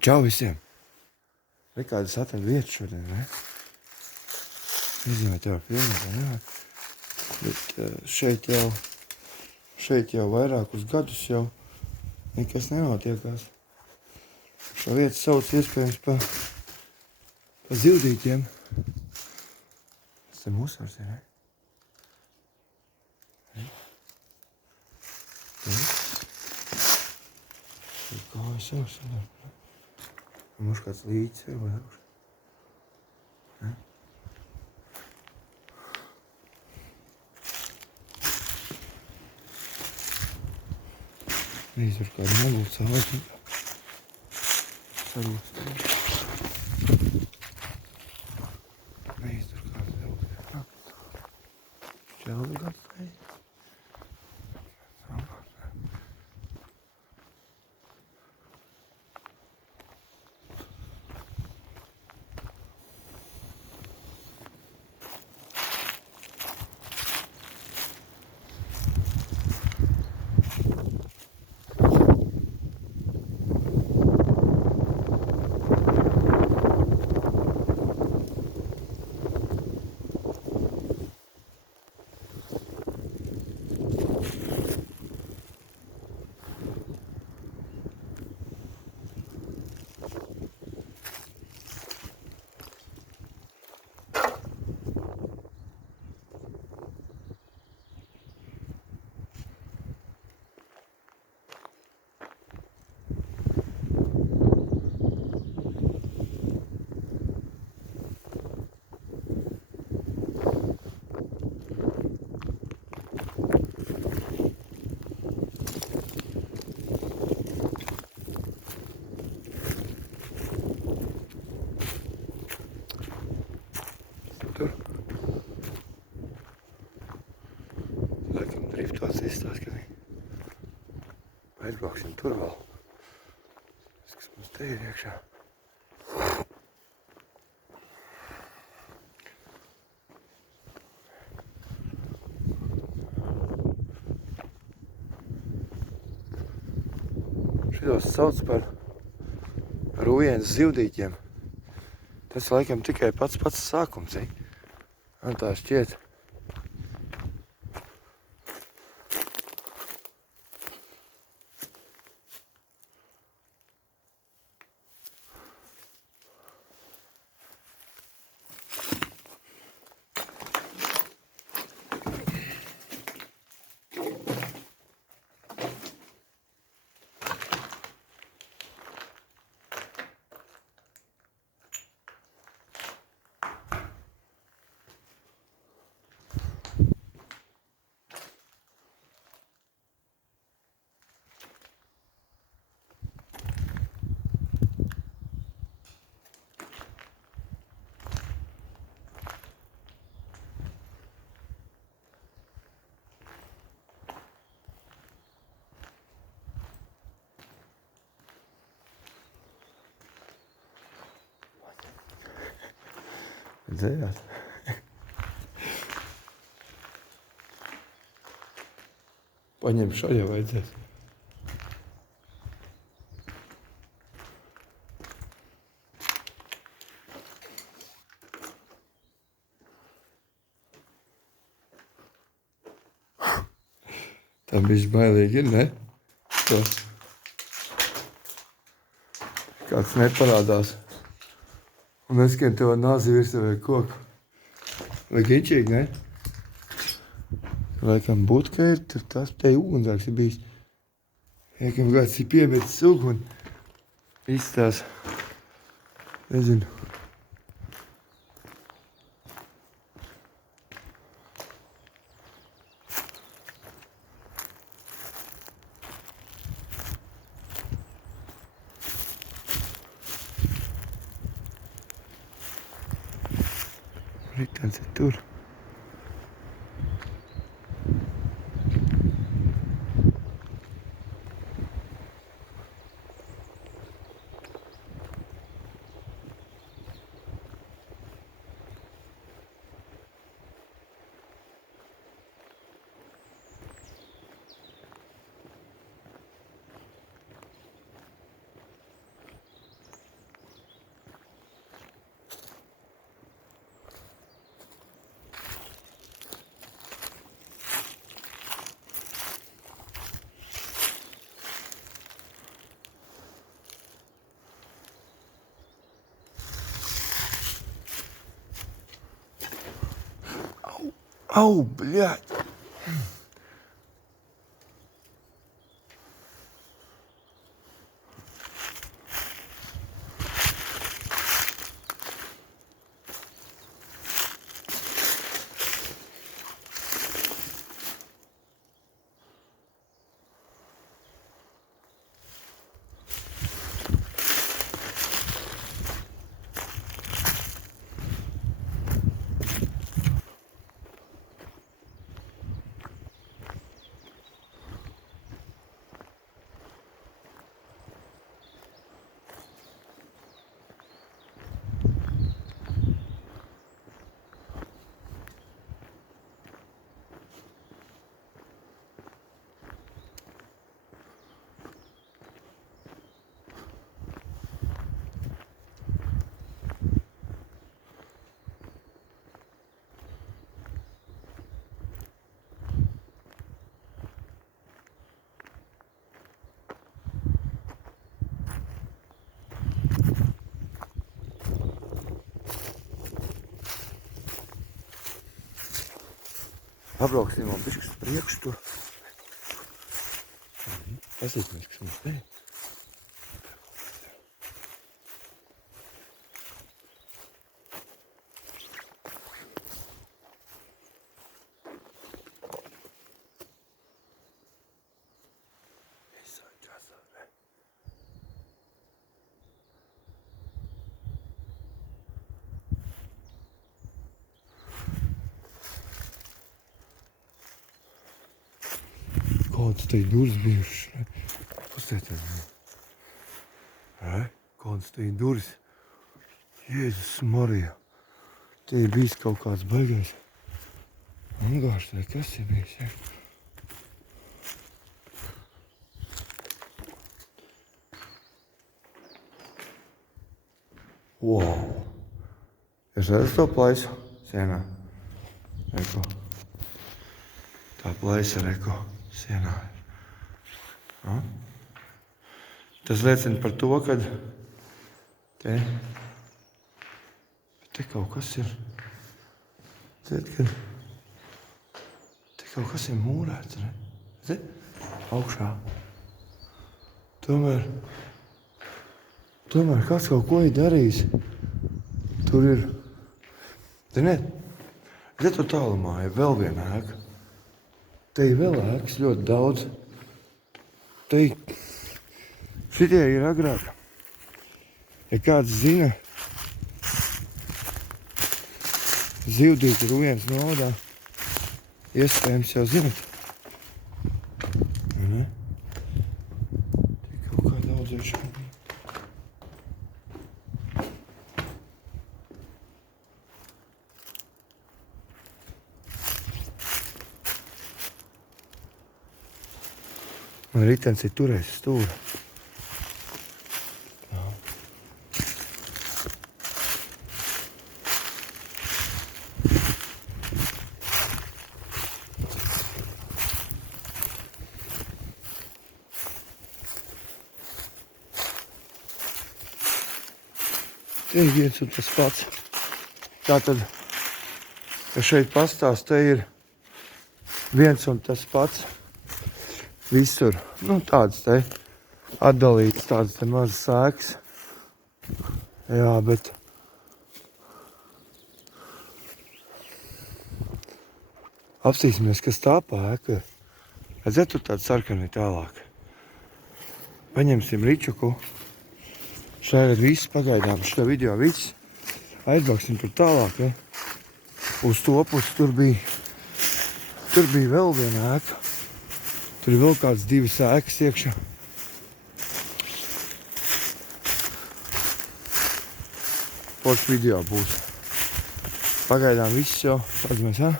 Čau visiem! Re kādas atradu vietas šodien, ne? Nezinu, vai tev filmēt, vai nevajag. Bet šeit jau vairākus gadus jau nekas nenotiekās. Šo vietu sauc iespējams pa zildītiem. Tas te musars ir, ne? Tur kājas jau sanāk. Mums kāds līdzi ir vai augš. Ne? Nīz var kādu nogult savu. Sarūst. Nīz tur kādu nogult. Šķeldu kāds vai? Laikam driftots izstās, ka aizbrauksim tur vēl. Kas mums te ir iekšā. Šitos sauc par Rujienas zivdīķiem. Tas laikam tikai pats sākums, ja? Man tā šķiet. Redzējāt? Paņem šo jau vajadzēs. Tā bišķi bailīgi ir, ne? To. Kāds neparādās. Un neskrien tev nāzi virsē vai koku. Vai gičīgi, ne? Laikam budka ir, tur tas te ugunsdārgs ir bijis. Iekam kāds ir piemetis uguni. Izstās. Nezinu. Ritenis ir tur. Au, bļaļ! Pabrauksim vēl bišķi uz priekšu tur. Pazītamies, kas mums te. Kāds te ir durvis bijušas? Pastāties. Kāds te ir durvis? Jēzus Marija. Te ir bijis kaut kāds baigais angārs vai kas ir bijis, ja? Wow! Es redzu to plaisu sienā. Reko. Tā plaisa, reko, sienā. Ja? Tas liecina par to, ka te kaut kas ir. Ziniet, ka te kaut kas ir mūrēts, ne? Ziniet, augšā. Tomēr kāds kaut ko ir darījis. Tur ir, ziniet, tur tālumā ir vēl viena ēka. Te ir vēl ēkas ļoti daudz. Šitie ir agrāk. Ja kāds zina, Zivdīti Rujens novadā, iespējams jau zinat. Ne? Te kaut kā daudzēšana bija. Man ritens ir turējis stūri. Te ir viens un tas pats. Tātad, ja šeit pastāst, te ir viens un tas pats. Visur, tāds te atdalīts, tāds te mazas ēkas. Jā, bet apstīsimies, kas tā pa ēka. Redzēt, tur tāds sarkani tālāk. Paņemsim ričuku. Šeit ir viss pagaidām, šo video viss. Aizbrauksim tur tālāk, ja? Uz to pusi tur bija vēl viena ēka. Tur ir vēl kāds divas ēkas iekšā. Foršs video būs. Pagaidām viss jau. Redzamies, ja?